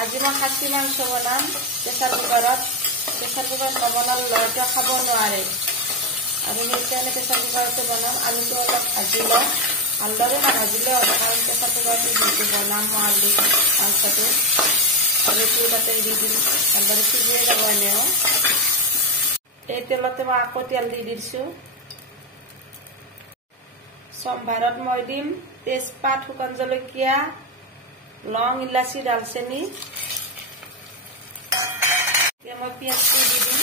আজি মই খাচী মাংস বনাম প্ৰেছাৰ কুকাৰত নবনালে ল'ৰাটোৱে খাব নোৱাৰে আৰু সেইকাৰণে প্ৰেছাৰ কুকাৰতে বনাম। আলুটো অলপ ভাজি লওঁ, ভালদৰে নাভাজিলেও হ'ব কাৰণ প্ৰেছাৰ কুকাৰতে যিহেতু বনাম মই আলু মাংসটো। আলুটো তাতে দি দিম, ভালদৰে সিজিয়ে যাব এনেও। এই তেলতে মই আকৌ তেল দি দিছোঁ। সম্ভাৰত মই দিম তেজপাত, শুকান জলকীয়া, লং, ইলাচি, দালচেনি। এতিয়া মই পিঁয়াজটো দি দিম,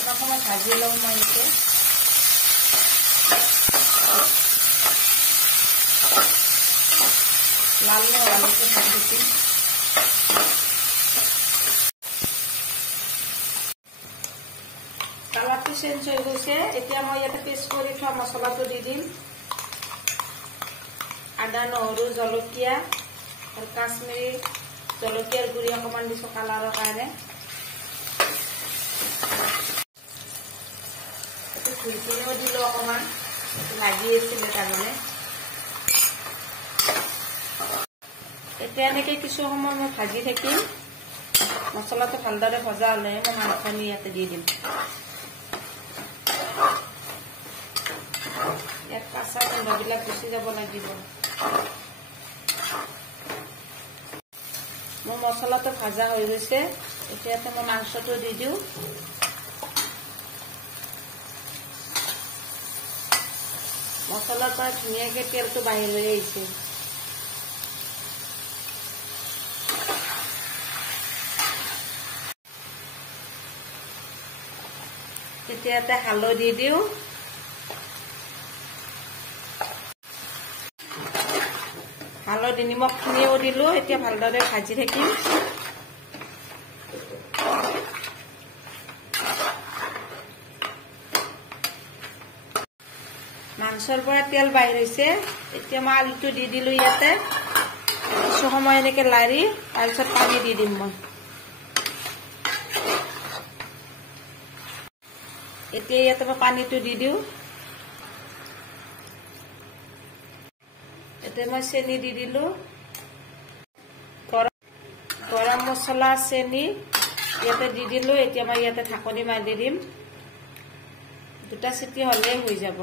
অলপ সময় ভাজি লওঁ মই এনেকৈ। লাল নোহোৱালৈকে ভাজি দিম। কালাৰটো চেঞ্জ হৈ গৈছে। এতিয়া মই ইয়াতে পেষ্ট কৰি থোৱা মছলাটো দি দিম। আদা, নহৰু, জলকীয়া আৰু কাশ্মীৰী জলকীয়াৰ গুড়ি অকণমান দিছোঁ কালাৰৰ কাৰণে। ঘুৰিখিনিও দিলোঁ অকণমান, লাগি আছিলে তাৰমানে। এতিয়া এনেকৈ কিছু সময় মই ভাজি থাকিম। মছলাটো ভালদৰে ভজা হ'লে মই মাংসখিনি ইয়াতে দি দিম। ইয়াত কাঁচা গোন্ধবিলাক গুচি যাব লাগিব। মোৰ মছলাটো ভাজা হৈ গৈছে। এতিয়াতে মই মাংসটো দি দিওঁ। মছলাৰ পৰা ধুনীয়াকৈ তেলটো বাহিৰ হৈ আহিছে। তেতিয়াতে হালধি দিওঁ, হালধি নিমখখিনিও দিলোঁ। এতিয়া ভালদৰে ভাজি থাকিম। মাংসৰ পৰা তেল বাহিৰ হৈছে। এতিয়া মই আলুটো দি দিলোঁ ইয়াতে। কিছু সময় এনেকৈ লাৰি তাৰপিছত পানী দি দিম মই। এতিয়া ইয়াতে মই পানীটো দি দিওঁ। এতিয়া মই চেনি দি দিলোঁ। গৰম মছলা, চেনি ইয়াতে দি দিলোঁ। এতিয়া মই ইয়াতে ঢাকনি মাৰি দিম। 2টা চিটি হ'লেই হৈ যাব।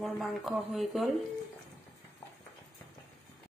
মোৰ মাংস হৈ গ'ল।